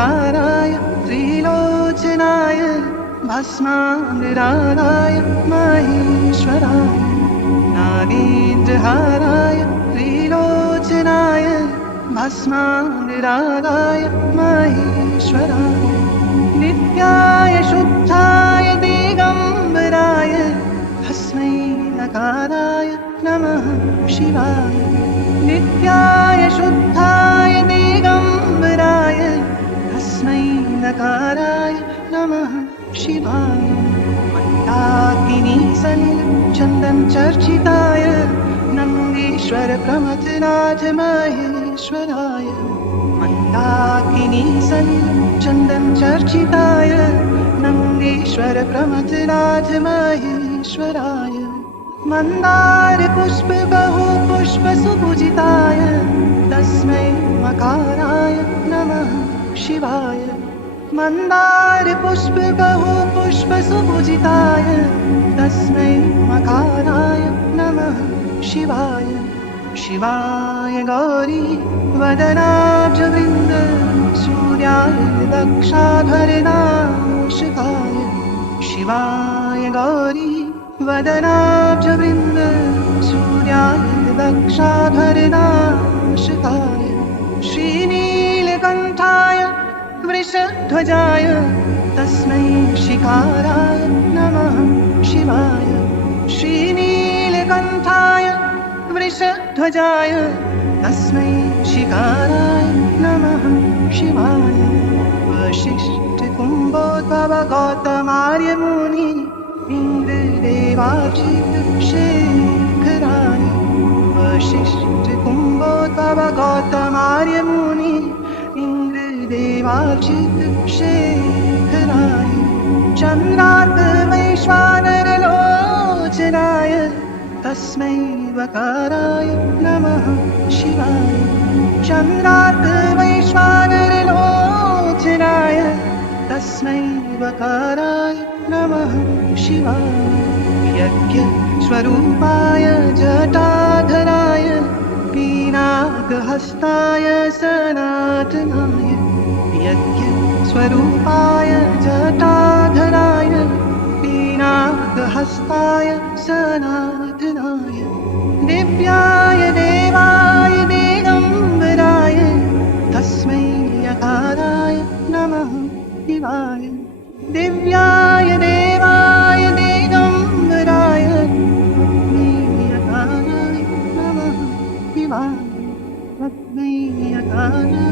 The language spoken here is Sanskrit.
नीलाञ्जनधाराय त्रिलोचनाय भस्माङ्गरागाय महेश्वराय नागेन्द्रहाराय त्रिलोचनाय भस्माङ्गरागाय महेश्वराय नित्याय शुद्धाय दिगम्बराय तस्मै नकाराय नमः शिवाय नित्याय शुद्धाय दिगम्बराय तस्मै नकाराय नमः शिवाय मन्दाकिनी सलिल चन्दन चर्चिताय नन्दीश्वर प्रमथनाथ महेश्वराय मन्दाकिनी सलिल चन्दन चर्चिताय नन्दीश्वर प्रमथनाथ महेश्वराय मन्दार पुष्प बहु पुष्प सुपूजिताय तस्मै मकाराय नमः शिवाय मन्दार पुष्प बहु पुष्प सुपूजिताय तस्मै मकाराय नमः शिवाय शिवाय गौरी वदनाब्जवृन्द सूर्याय दक्षाभरनाशिकाय शिवाय गौरी वदनाब्जवृन्द सूर्याय दक्षाभरनाशिकाय श्रीनीलकण्ठाय वृषध्वजाय तस्मै शिखाराय नमः शिवाय श्रीनीलकण्ठाय वृषध्वजाय तस्मै शिखाराय नमः शिवाय वसिष्ठकुम्भोद्भव गौतमार्यमुनि इन्द्रदेवार्चित शेखराय वसिष्ठकुम्भोद्भव गौतमार्यमुनि देवार्चित शेखराय चन्द्रार्कवैश्वानरलोचनाय तस्मै वकाराय नमः शिवाय चन्द्रार्कवैश्वानरलोचनाय तस्मै वकाराय नमः शिवाय यज्ञस्वरूपाय जटाधराय पिनाकहस्ताय सनातनाय यज्ञस्वरूपाय जटाधराय पिनाकहस्ताय सनातनाय दिव्याय देवाय दिगम्बराय तस्मै यकाराय नमः शिवाय दिव्याय देवाय दिगम्बराय तस्मै यकाराय नमः शिवाय तस्मै यकाराय